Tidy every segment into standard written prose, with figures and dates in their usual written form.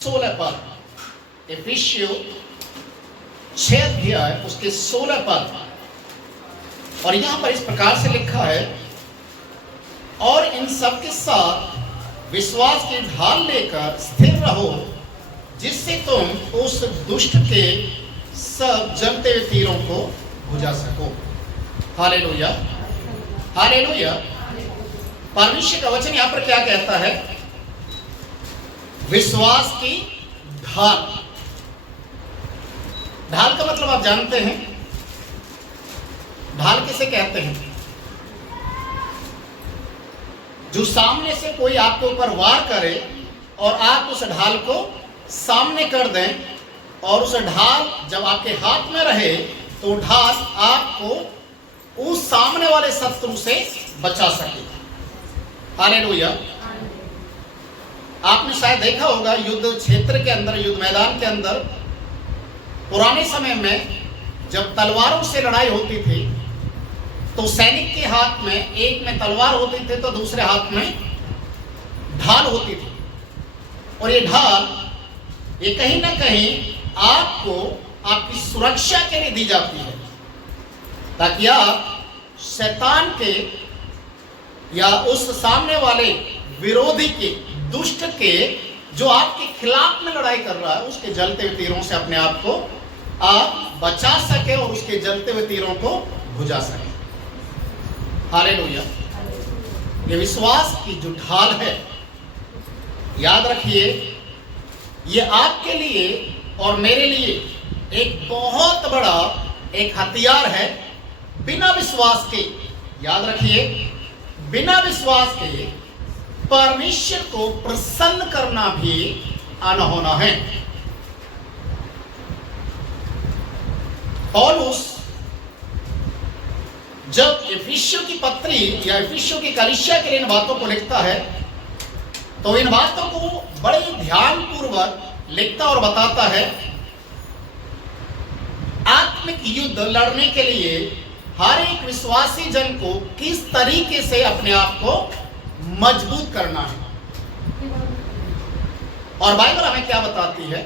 16 पद, एफिसियों 6 अध्याय उसके 16 पद। और यहां पर इस प्रकार से लिखा है, और इन सब के साथ विश्वास की ढाल लेकर स्थिर रहो, जिससे तुम उस दुष्ट के सब जलते हुए तीरों को बुझा सको। Hallelujah, hallelujah. परमेश्वर का वचन यहां पर क्या कहता है? विश्वास की ढाल। ढाल का मतलब आप जानते हैं, ढाल किसे कहते हैं? जो सामने से कोई आपके ऊपर वार करे और आप उस ढाल को सामने कर दें, और उस ढाल जब आपके हाथ में रहे तो ढाल आपको उस सामने वाले शत्रु से बचा सके। हालेलुया। आपने शायद देखा होगा, युद्ध क्षेत्र के अंदर, युद्ध मैदान के अंदर पुराने समय में जब तलवारों से लड़ाई होती थी तो सैनिक के हाथ में एक में तलवार होती थी तो दूसरे हाथ में ढाल होती थी। और ये ढाल ये कहीं ना कहीं आपको आपकी सुरक्षा के लिए दी जाती है, ताकि आप शैतान के या उस सामने वाले विरोधी के, दुष्ट के, जो आपके खिलाफ में लड़ाई कर रहा है, उसके जलते हुए तीरों से अपने आप को आप बचा सके और उसके जलते हुए तीरों को बुझा सके। हालेलुया। ये विश्वास की जो ढाल है, याद रखिए, ये आपके लिए और मेरे लिए एक बहुत बड़ा एक हथियार है। बिना विश्वास के, याद रखिए, बिना विश्वास के परमेश्वर को प्रसन्न करना भी अनहोना है। पौलुस जब एफिसियों की पत्री या एफिसियों की कलीसिया के लिए इन बातों को लिखता है तो इन बातों को बड़े ध्यानपूर्वक लिखता और बताता है। आत्मिक युद्ध लड़ने के लिए हर एक विश्वासी जन को किस तरीके से अपने आप को मजबूत करना है। और बाइबल हमें क्या बताती है?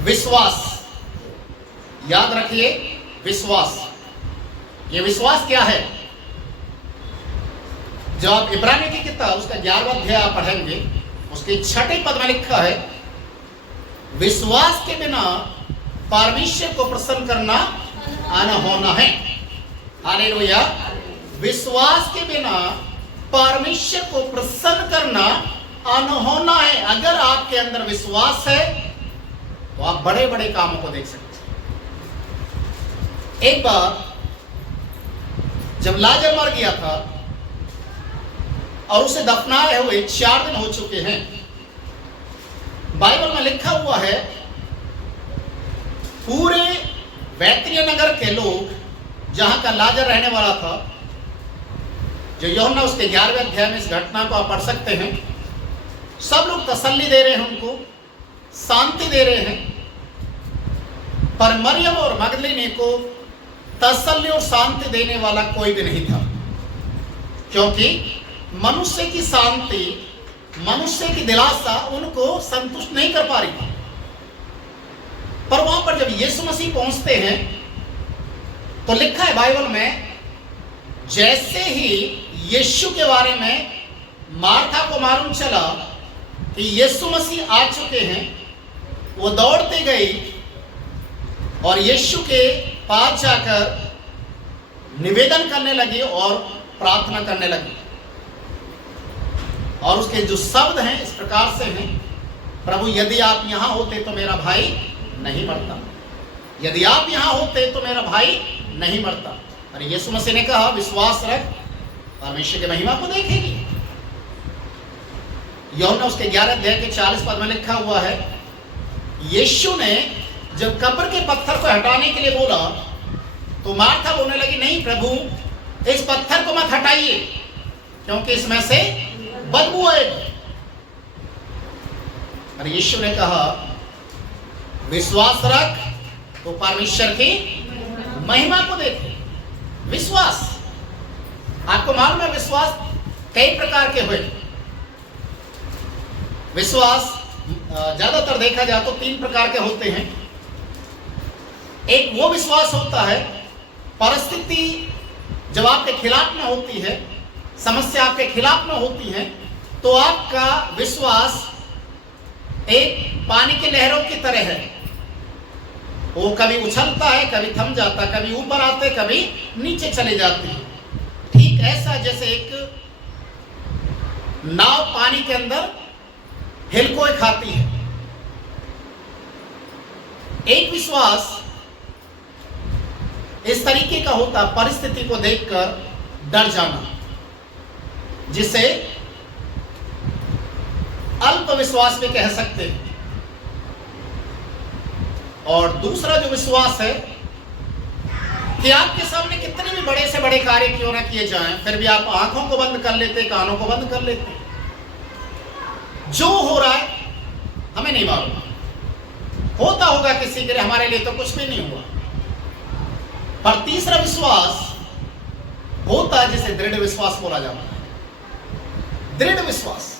विश्वास, याद रखिए, विश्वास। ये विश्वास क्या है? जब आप इब्रानियों की किताब उसका 11वां अध्याय आप पढ़ेंगे, उसके 6ठे पद में लिखा है, विश्वास के बिना परमेश्वर को प्रसन्न करना अनहोना है। हालेलुया। विश्वास के बिना परमेश्वर को प्रसन्न करना अनहोना है। अगर आपके अंदर विश्वास है तो आप बड़े बड़े कामों को देख सकते हैं। एक बार जब लाजर मर गया था और उसे दफनाए हुए 4 दिन हो चुके हैं, बाइबल में लिखा हुआ है, पूरे बैतनिय्याह नगर के लोग, जहां का लाजर रहने वाला था, जो यूहन्ना उसके 11वें अध्याय में इस घटना को आप पढ़ सकते हैं, सब लोग तसल्ली दे रहे हैं, उनको शांति दे रहे हैं। पर मरियम और मगदलीनी को तसल्ली और शांति देने वाला कोई भी नहीं था, क्योंकि मनुष्य की शांति, मनुष्य की दिलासा उनको संतुष्ट नहीं कर पा रही थी। पर वहां पर जब यीशु मसीह पहुंचते हैं तो लिखा है बाइबल में, जैसे ही यीशु के बारे में मार्था को मालूम चला कि यीशु मसीह आ चुके हैं, वो दौड़ते गई और यीशु के पास जाकर निवेदन करने लगी और प्रार्थना करने लगी। और उसके जो शब्द हैं इस प्रकार से हैं, प्रभु यदि आप यहां होते तो मेरा भाई नहीं मरता, यदि आप यहां होते तो मेरा भाई नहीं मरता। और यीशु मसीह ने कहा, विश्वास रख, परमेश्वर की महिमा को देखेगी। यूहन्ना उसके 11 अध्याय के 40 पद में लिखा हुआ है, यीशु ने जब कब्र के पत्थर को हटाने के लिए बोला तो मार्था बोलने लगी, नहीं प्रभु, इस पत्थर को मत हटाइए, क्योंकि इसमें से बदबू आएगी। और यीशु ने कहा, विश्वास रख तो परमेश्वर की महिमा को देखे। विश्वास, आपको मालूम है विश्वास कई प्रकार के हुए। विश्वास ज्यादातर देखा जाए तो 3 प्रकार के होते हैं। एक वो विश्वास होता है, परिस्थिति जब आपके खिलाफ में होती है, समस्या आपके खिलाफ में होती है, तो आपका विश्वास एक पानी की लहरों की तरह है। वो कभी उछलता है, कभी थम जाता, कभी ऊपर आते, कभी नीचे चले जाते हैं। ठीक ऐसा जैसे एक नाव पानी के अंदर हिलकोए खाती है। एक विश्वास इस तरीके का होता, परिस्थिति को देखकर डर जाना, जिसे अल्प विश्वास भी कह सकते हैं। और दूसरा जो विश्वास है कि आपके सामने कितने भी बड़े से बड़े कार्य क्यों ना किए जाएं, फिर भी आप आंखों को बंद कर लेते, कानों को बंद कर लेते। जो हो रहा है हमें नहीं मालूम, होता होगा किसी के लिए, हमारे लिए तो कुछ भी नहीं हुआ। पर तीसरा विश्वास होता है जिसे दृढ़ विश्वास बोला जाता है। दृढ़ विश्वास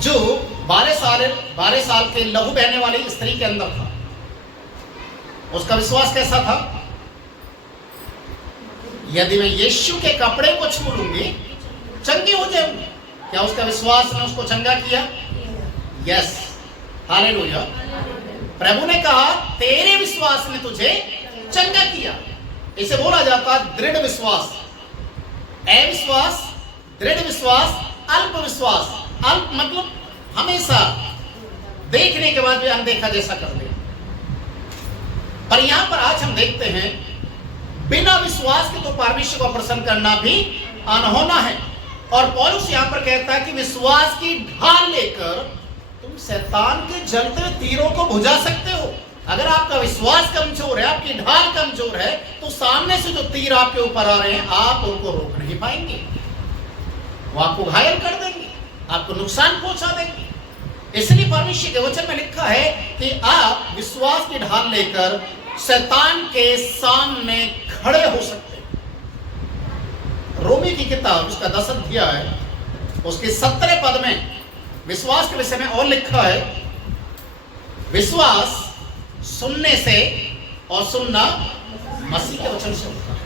जो 12 साल के लहू बहने वाली स्त्री के अंदर था, उसका विश्वास कैसा था? यदि मैं यीशु के कपड़े को छू लूंगी चंगी हो जाऊंगी। क्या उसका विश्वास ने उसको चंगा किया? Yes, hallelujah. प्रभु ने कहा तेरे विश्वास ने तुझे चंगा किया। इसे बोला जाता दृढ़ विश्वास। अविश्वास, दृढ़ विश्वास, अल्प विश्वास। अल्प मतलब हमेशा देखने के बाद भी अनदेखा जैसा कर दे। पर यहां पर आज हम देखते हैं बिना विश्वास के तो परमेश्वर को प्रसन्न करना भी अनहोना है। और पौलुस यहां पर कहता है कि विश्वास की ढाल लेकर तुम शैतान के जलते हुए तीरों को बुझा सकते हो। अगर आपका विश्वास कमजोर है, आपकी ढाल कमजोर है, तो सामने से जो तीर आपके ऊपर आ रहे हैं आप उनको रोक नहीं पाएंगे। वो आपको घायल कर देंगे, आपको नुकसान पहुंचा देंगे। इसलिए परमेश्वर के वचन में लिखा है कि आप विश्वास की ढाल लेकर शैतान के सामने खड़े हो सकते हैं। रोमी की किताब उसका 10 अध्याय उसके 17 पद में विश्वास के विषय में और लिखा है, विश्वास सुनने से और सुनना मसीह के वचन से होता है।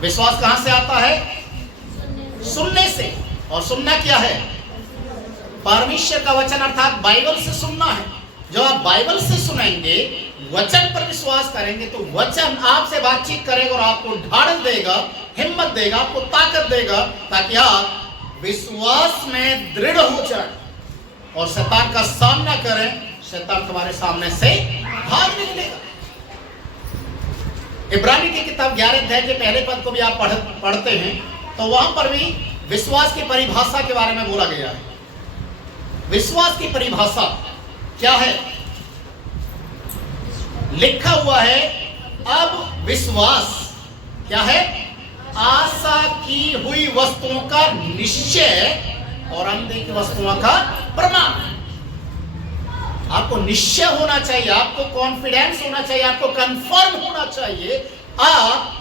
विश्वास कहां से आता है? सुनने से। और सुनना क्या है? परमेश्वर का वचन अर्थात बाइबल से सुनना है। जब आप बाइबल से सुनेंगे, वचन पर विश्वास करेंगे, तो वचन आपसे बातचीत करेगा और आपको ढाढ़स देगा, हिम्मत देगा, आपको ताकत देगा, ताकि आप विश्वास में दृढ़ हो जाए और शैतान का सामना करें। शैतान तुम्हारे सामने से भाग निकलेगा। इब्रानी की किताब 11 अध्याय के पहले पद को भी आप पढ़ते हैं, तो वहां पर भी विश्वास की परिभाषा के बारे में बोला गया है। विश्वास की परिभाषा क्या है? लिखा हुआ है, अब विश्वास क्या है? आशा की हुई वस्तुओं का निश्चय और अनदेखी वस्तुओं का प्रमाण। आपको निश्चय होना चाहिए, आपको कॉन्फिडेंस होना चाहिए, आपको कंफर्म होना चाहिए। आप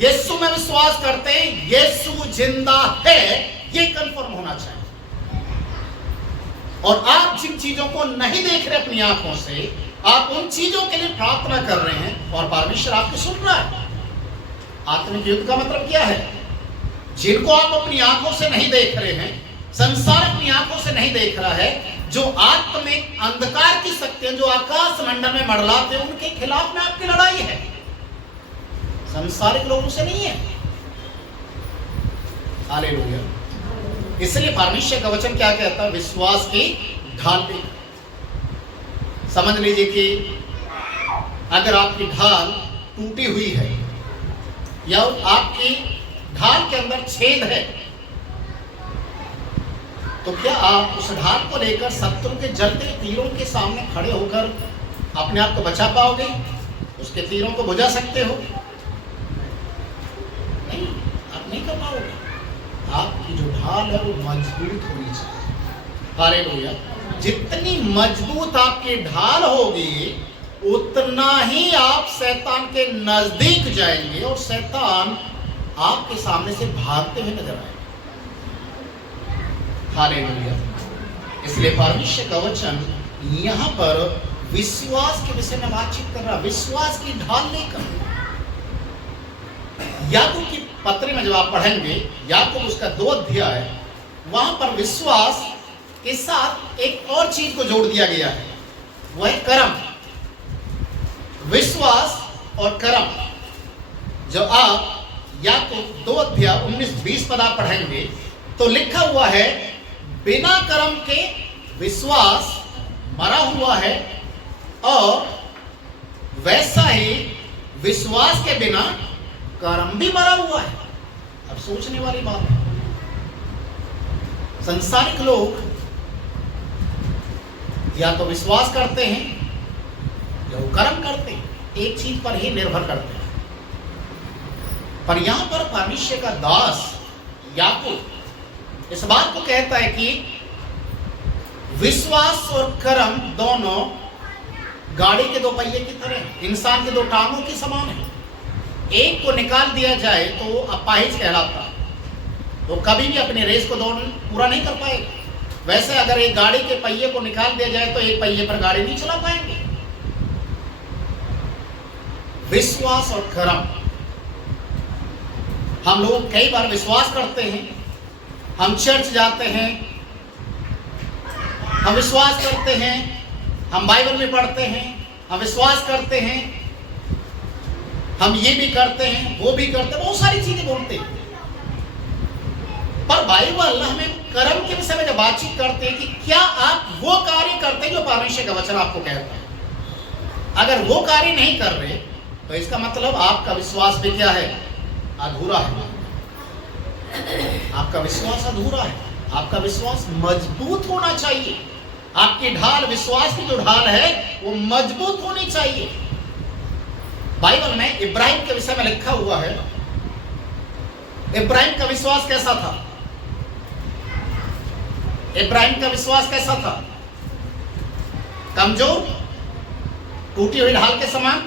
यीशु में विश्वास करते हैं, यीशु जिंदा है, ये कंफर्म होना चाहिए। और आप जिन चीजों को नहीं देख रहे अपनी आंखों से, आप उन चीजों के लिए प्रार्थना कर रहे हैं और परमेश्वर आपकी सुन रहा है। आत्मिक युद्ध का मतलब क्या है? जिनको आप अपनी आंखों से नहीं देख रहे हैं, संसार अपनी आंखों से नहीं देख रहा है, जो आत्मिक अंधकार की शक्तियां जो आकाश मंडल में मंडलाते हैं, उनके खिलाफ में आपकी लड़ाई है, संसारिक लोगों से नहीं है। हालेलुया। इसलिए परमेश्वर का वचन क्या कहता है? विश्वास की ढाल पे समझ लीजिए कि अगर आपकी ढाल टूटी हुई है या आपकी ढाल के अंदर छेद है, तो क्या आप उस ढाल को लेकर शत्रु के जलते तीरों के सामने खड़े होकर अपने आप को बचा पाओगे? उसके तीरों को बुझा सकते हो? नहीं, आप नहीं कर पाओगे। आपकी जो ढाल है वो मजबूत होनी चाहिए। हालेलुया। जितनी मजबूत आपकी ढाल होगी, उतना ही आप शैतान के नजदीक जाएंगे और शैतान आपके सामने से भागते हुए नजर आएगा। हालेलुया। इसलिए परमेश्वर का वचन यहाँ पर विश्वास के विषय में बातचीत कर रहा, विश्वास की ढाल लेकर। याकूब की पत्री में जब आप पढ़ेंगे, याकूब उसका 2 अध्याय, वहां पर विश्वास के साथ एक और चीज को जोड़ दिया गया है, वह है कर्म। विश्वास और कर्म। जब आप याकूब 2 अध्याय 19-20 पद आप पढ़ेंगे तो लिखा हुआ है, बिना कर्म के विश्वास मरा हुआ है, और वैसा ही विश्वास के बिना कर्म भी मरा हुआ है। अब सोचने वाली बात है, संसारिक लोग या तो विश्वास करते हैं या वो कर्म करते हैं, एक चीज पर ही निर्भर करते हैं। पर यहां पर परमेश्वर का दास याकूब इस बात को कहता है कि विश्वास और कर्म दोनों गाड़ी के 2 पहिए की तरह, इंसान के 2 टांगों के समान है। एक को निकाल दिया जाए तो अपाहिज कहलाता, तो कभी भी अपने रेस को दौड़ पूरा नहीं कर पाएगा। वैसे अगर एक गाड़ी के पहिए को निकाल दिया जाए तो एक पहिए पर गाड़ी नहीं चला पाएंगे। विश्वास और कर्म। हम लोग कई बार विश्वास करते हैं, हम चर्च जाते हैं, हम विश्वास करते हैं, हम बाइबल में पढ़ते हैं, हम विश्वास करते हैं, हम ये भी करते हैं, वो भी करते हैं, बहुत सारी चीजें बोलते हैं। पर बाइबल हमें कर्म के विषय में जब बातचीत करते हैं कि क्या आप वो कार्य करते हैं जो परमेश्वर का वचन आपको कहता है। अगर वो कार्य नहीं कर रहे तो इसका मतलब आपका विश्वास भी क्या है, अधूरा है। आपका विश्वास अधूरा है। आपका विश्वास मजबूत होना चाहिए। आपकी ढाल, विश्वास की जो ढाल है वो मजबूत होनी चाहिए। बाइबल में इब्राहिम के विषय में लिखा हुआ है, इब्राहिम का विश्वास कैसा था? इब्राहिम का विश्वास कैसा था? कमजोर, टूटी हुई ढाल के समान?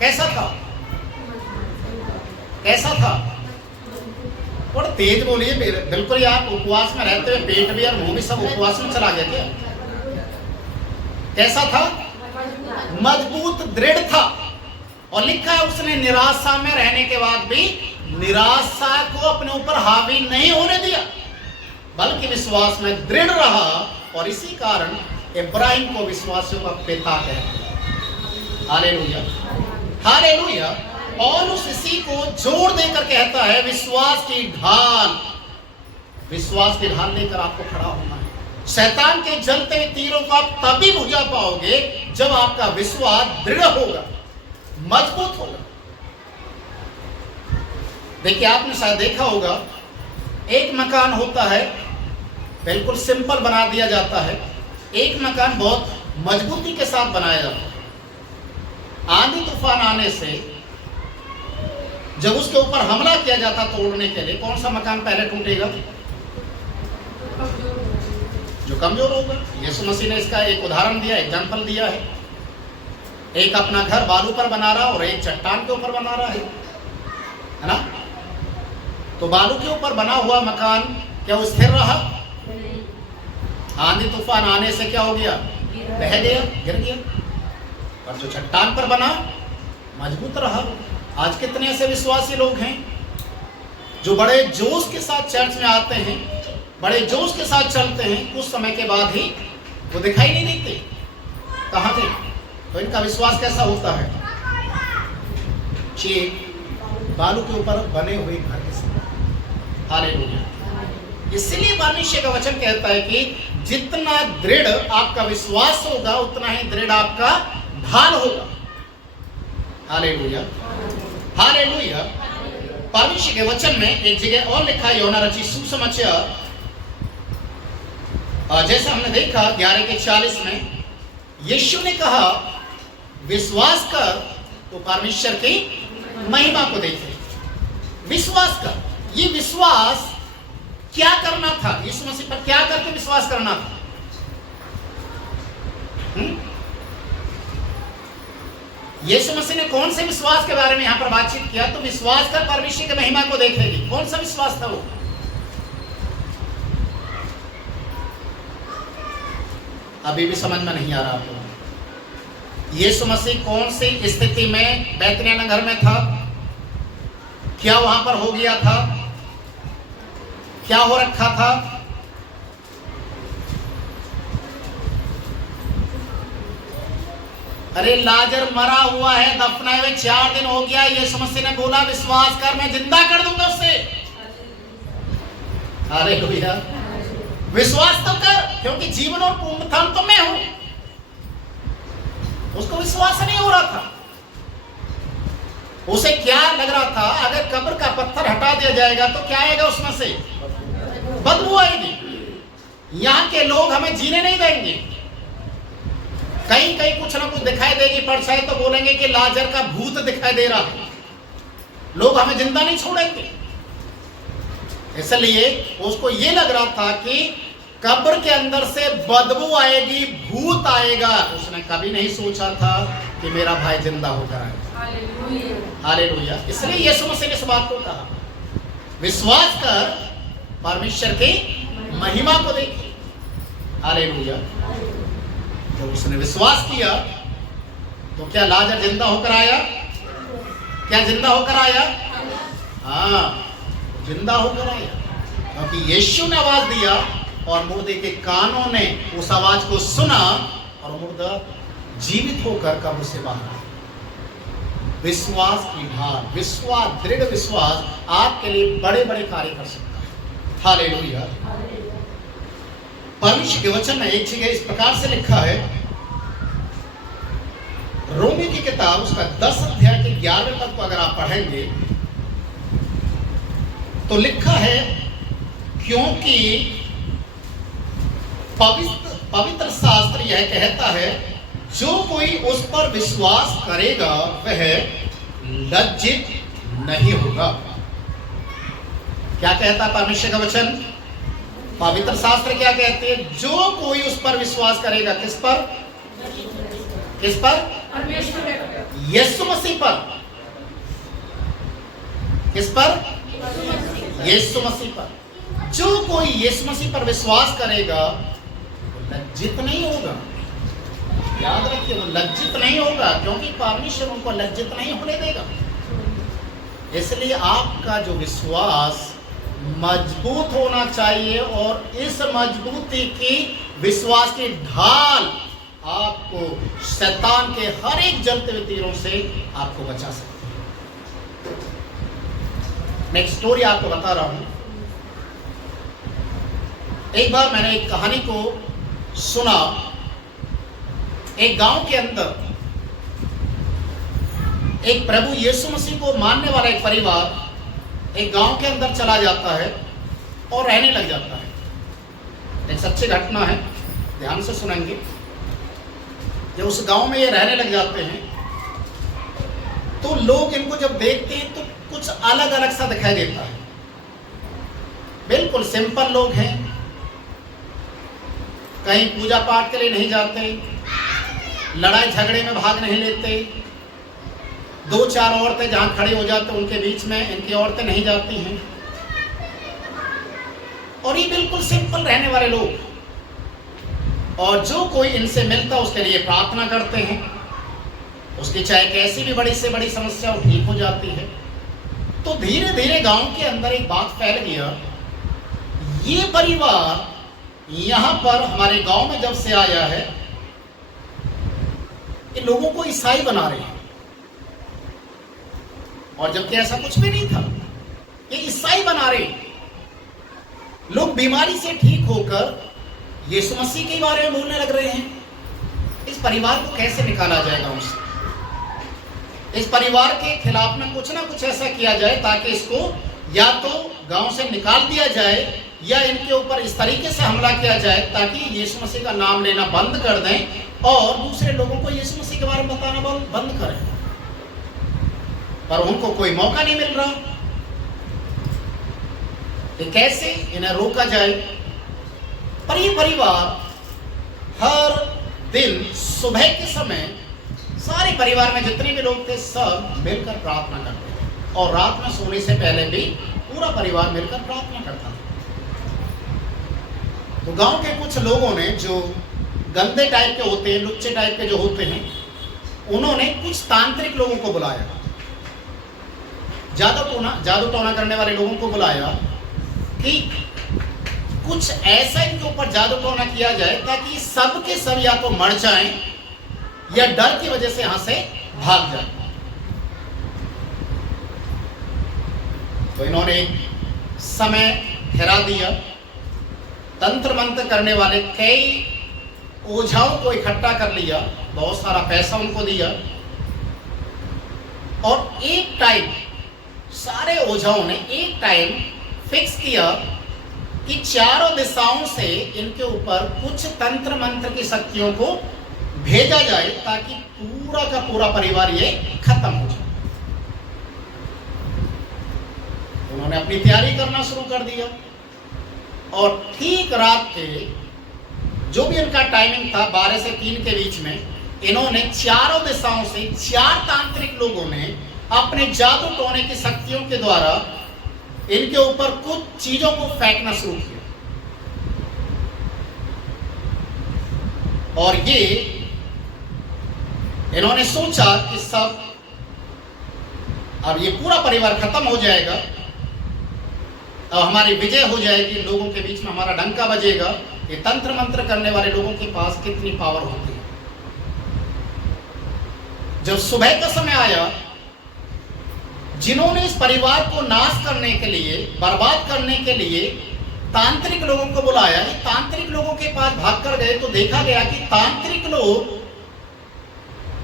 कैसा था? कैसा था? और तेज बोलिए, बिल्कुल ही आप उपवास में रहते हुए पेट भी और मुंह भी सब उपवास में चला गया क्या? कैसा था? मजबूत, दृढ़ था। और लिखा है उसने निराशा में रहने के बाद भी निराशा को अपने ऊपर हावी नहीं होने दिया, बल्कि विश्वास में दृढ़ रहा। और इसी कारण इब्राहिम को विश्वासियों का पिता कहते हैं। Hallelujah, hallelujah. और उस इसी को जोड़ देकर कहता है विश्वास की ढाल। विश्वास की ढाल लेकर आपको खड़ा होना है। शैतान के जलते हुए तीरों को आप तभी भुजा पाओगे जब आपका विश्वास दृढ़ होगा, मजबूत होगा। देखिए, आपने शायद देखा होगा, एक मकान होता है, बिल्कुल सिंपल बना दिया जाता है। एक मकान बहुत मजबूती के साथ बनाया जाता है। आंधी तूफान आने से जब उसके ऊपर हमला किया जाता तोड़ने के लिए, कौन सा मकान पहले टूटेगा? जो कमजोर होगा। यीशु मसीह ने इसका एक उदाहरण दिया, एग्जाम्पल दिया है। एक अपना घर बालू पर बना रहा और एक चट्टान के ऊपर बना रहा है ना? तो बालू के ऊपर बना हुआ मकान क्या वो स्थिर रहा? आंधी तूफान आने से क्या हो गया? बह गया, गिर गया। और जो चट्टान पर बना मजबूत रहा। आज कितने ऐसे विश्वासी लोग हैं जो बड़े जोश के साथ चर्च में आते हैं, बड़े जोश के साथ चलते हैं, कुछ समय के बाद ही वो दिखाई नहीं देते, कहाँ थे? तो इनका विश्वास कैसा होता है? बालू के ऊपर बने हुए घर के समान। हालेलुया। इसलिए परमेश्वर का वचन कहता है कि जितना दृढ़ आपका विश्वास होगा उतना ही दृढ़ आपका ढाल होगा। Hallelujah, hallelujah. परमेश्वर के वचन में एक जगह और लिखा है, यूहन्ना रचित सुसमाचार, जैसा हमने देखा 11:40 में, यीशु ने कहा विश्वास कर तो परमेश्वर की महिमा को देखे। विश्वास कर। ये विश्वास क्या करना था? यीशु मसीह पर क्या करके विश्वास करना था? यीशु मसीह ने कौन से विश्वास के बारे में यहां पर बातचीत किया? तो विश्वास कर परमेश्वर की महिमा को देखेगी। कौन सा विश्वास था वो? अभी भी समझ में नहीं आ रहा आपको। यीशु मसीह कौन सी स्थिति में बैतनिय्याह नगर में था, क्या वहां पर हो गया था, क्या हो रखा था? अरे लाजर मरा हुआ है, दफनाए हुए 4 दिन हो गया। यीशु मसीह ने बोला विश्वास कर, मैं जिंदा कर दूंगा उसे। हालेलुया, विश्वास तो कर, क्योंकि जीवन और पुनरुत्थान तो मैं हूं। उसको विश्वास नहीं हो रहा था। उसे क्या लग रहा था, अगर कब्र का पत्थर हटा दिया जाएगा तो क्या आएगा उसमें से? बदबू आएगी। यहां के लोग हमें जीने नहीं देंगे। कहीं कहीं कुछ ना कुछ दिखाई देगी, परछाई तो बोलेंगे कि लाजर का भूत दिखाई दे रहा है। लोग हमें जिंदा नहीं छोड़ेंगे। इसलिए उसको ये लग रहा था कि कब्र के अंदर से बदबू आएगी, भूत आएगा। उसने कभी नहीं सोचा था कि मेरा भाई जिंदा होकर आएगा। हालेलुया। इसलिए यीशु मसीह ने इस बात को कहा, विश्वास कर, परमेश्वर की महिमा को देखिए। हालेलुया। जब उसने विश्वास किया तो क्या लाजर जिंदा होकर आया? क्या जिंदा होकर आया? हाँ, जिंदा होकर आया, क्योंकि यीशु ने आवाज दिया और मुर्दे के कानों ने उस आवाज को सुना और मुर्दा जीवित होकर कब्र से बाहर आया। विश्वास की ढाल, विश्वास, दृढ़ विश्वास आपके लिए बड़े बड़े कार्य कर सकता है। हालेलुया। परमेश्वर के वचन में एक जगह इस प्रकार से लिखा है, रोमी की किताब उसका 10 अध्याय के 11वें पद को अगर आप पढ़ेंगे तो लिखा है, क्योंकि पवित्र शास्त्र यह कहता है, जो कोई उस पर विश्वास करेगा वह लज्जित नहीं होगा। क्या कहता परमेश्वर का वचन? पवित्र शास्त्र क्या कहते हैं? जो कोई उस पर विश्वास करेगा, किस पर? किस पर? यीशु मसीह पर। किस पर? यीशु मसीह पर। जो कोई यीशु मसीह पर विश्वास करेगा वो लज्जित नहीं होगा। याद रखिए, वो लज्जित नहीं होगा, क्योंकि परमेश्वर उनको लज्जित नहीं होने देगा। इसलिए आपका जो विश्वास मजबूत होना चाहिए, और इस मजबूती की विश्वास की ढाल आपको शैतान के हर एक जलते हुए तीरों से आपको बचा सकती है। मैं एक स्टोरी आपको बता रहा हूं। एक बार मैंने एक कहानी को सुना। एक गांव के अंदर एक प्रभु यीशु मसीह को मानने वाला एक परिवार एक गांव के अंदर चला जाता है और रहने लग जाता है। एक सच्ची घटना है, ध्यान से सुनेंगे। जब उस गांव में ये रहने लग जाते हैं तो लोग इनको जब देखते हैं तो कुछ अलग अलग सा दिखाई देता है। बिल्कुल सिंपल लोग हैं, कहीं पूजा पाठ के लिए नहीं जाते, लड़ाई झगड़े में भाग नहीं लेते, 2-4 औरतें जहां खड़े हो जाते उनके बीच में इनकी औरतें नहीं जाती हैं। और ये बिल्कुल सिंपल रहने वाले लोग, और जो कोई इनसे मिलता उसके लिए प्रार्थना करते हैं, उसकी चाहे कैसी भी बड़ी से बड़ी समस्या हो ठीक हो जाती है। तो धीरे धीरे गांव के अंदर एक बात फैल गया, ये परिवार यहां पर हमारे गांव में जब से आया है, ये लोगों को ईसाई बना रहे हैं। और जबकि ऐसा कुछ भी नहीं था, ये ईसाई बना रहे। लोग बीमारी से ठीक होकर यीशु मसीह के बारे में बोलने लग रहे हैं। इस परिवार को कैसे निकाला जाएगा उससे? इस परिवार के खिलाफ में कुछ ना कुछ ऐसा किया जाए ताकि इसको या तो गांव से निकाल दिया जाए या इनके ऊपर इस तरीके से हमला किया जाए ताकि यीशु मसीह का नाम लेना बंद कर दें और दूसरे लोगों को यीशु मसीह के बारे में बताना बंद करें। पर उनको कोई मौका नहीं मिल रहा कि कैसे इन्हें रोका जाए। पर ये परिवार हर दिन सुबह के समय सारे परिवार में जितने भी लोग थे सब मिलकर प्रार्थना करते थे, और रात में सोने से पहले भी पूरा परिवार मिलकर प्रार्थना करता था। तो गांव के कुछ लोगों ने जो गंदे टाइप के होते हैं, लुच्चे टाइप के जो होते हैं, उन्होंने कुछ तांत्रिक लोगों को बुलाया, जादू टोना करने वाले लोगों को बुलाया कि कुछ ऐसा इनके ऊपर जादू टोना किया जाए ताकि सब के सब या तो मर जाएं या डर की वजह से यहां से भाग जाएं। तो इन्होंने समय ठहरा दिया, तंत्र मंत्र करने वाले कई ओझाओं को इकट्ठा कर लिया, बहुत सारा पैसा उनको दिया, और एक टाइम सारे ओझाओं ने एक टाइम फिक्स किया कि चारों दिशाओं से इनके ऊपर कुछ तंत्र मंत्र की शक्तियों को भेजा जाए ताकि पूरा का पूरा परिवार ये खत्म हो जाए। उन्होंने अपनी तैयारी करना शुरू कर दिया और ठीक रात के जो भी इनका टाइमिंग था 12 से 3 के बीच में, इन्होंने चारों दिशाओं से 4 तांत्रिक लोगों ने अपने जादू टोने की शक्तियों के द्वारा इनके ऊपर कुछ चीजों को फेंकना शुरू किया। और ये इन्होंने सोचा कि सब अब ये पूरा परिवार खत्म हो जाएगा, अब हमारी विजय हो जाएगी, लोगों के बीच में हमारा डंका बजेगा। ये तंत्र मंत्र करने वाले लोगों के पास कितनी पावर होती है। जब सुबह का समय आया, जिन्होंने इस परिवार को नाश करने के लिए, बर्बाद करने के लिए तांत्रिक लोगों को बुलाया, ये तांत्रिक लोगों के पास भागकर गए तो देखा गया कि तांत्रिक लोग,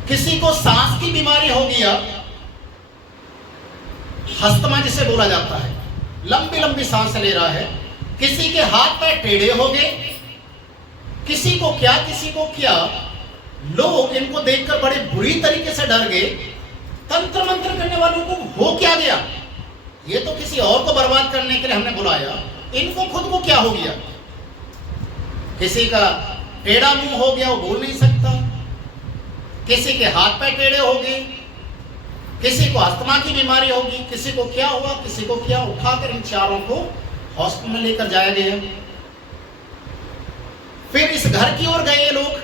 किसी को सांस की बीमारी हो गया, अस्थमा जिसे बोला जाता है, लंबी लंबी सांस ले रहा है, किसी के हाथ पैर टेढ़े हो गए, किसी को क्या लोग इनको देखकर बड़े बुरी तरीके से डर गए। तंत्र मंत्र करने वालों को हो क्या गया, ये तो किसी और को बर्बाद करने के लिए हमने बुलाया, इनको खुद को क्या हो गया। किसी का टेढ़ा मुंह हो गया, वो बोल नहीं सकता, किसी के हाथ पैर टेढ़े हो गए, किसी को अस्थमा की बीमारी होगी, किसी को क्या हुआ, किसी को क्या, उठाकर इन चारों को हॉस्पिटल में लेकर जाया गया। फिर इस घर की ओर गए ये लोग,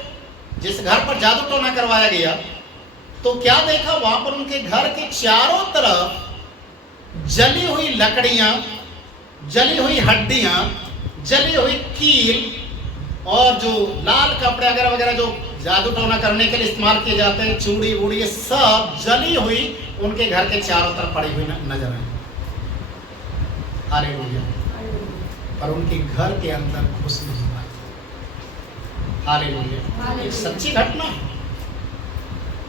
जिस घर पर जादू टोना करवाया गया, तो क्या देखा, वहां पर उनके घर के चारों तरफ जली हुई लकड़ियां, जली हुई हड्डियां, जली हुई कील और जो लाल कपड़े वगैरह वगैरह जो जादू टोना करने के लिए इस्तेमाल किए जाते हैं, चूड़ी वूड़ी, ये सब जली हुई उनके घर के चारों तरफ पड़ी हुई नजर आई। हालेलुया। पर उनके घर के अंदर घुस नहीं पाए। हालेलुया। एक सच्ची घटना है।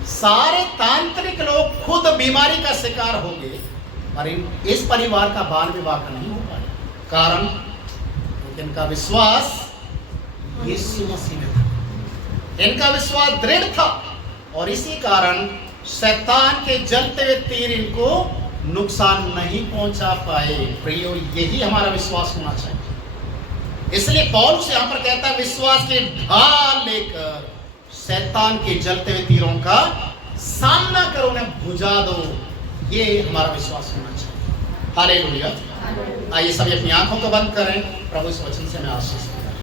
सारे तांत्रिक लोग खुद बीमारी का शिकार हो गए, पर इस परिवार का बाल विवाह नहीं हो पाया। कारण क्योंकि इनका विश्वास यीशु मसीह में था, इनका विश्वास दृढ़ था, और इसी कारण शैतान के जलते हुए तीर इनको नुकसान नहीं पहुंचा पाए। प्रियो, यही हमारा विश्वास होना चाहिए। इसलिए पौलुस यहां पर कहता है, विश्वास के ढाल लेकर शैतान के जलते हुए तीरों का सामना करो, उन्हें बुझा दो। ये हमारा विश्वास होना चाहिए। हालेलुया। आइए सभी अपनी आंखों को बंद करें, प्रभु इस वचन से मैं आशीष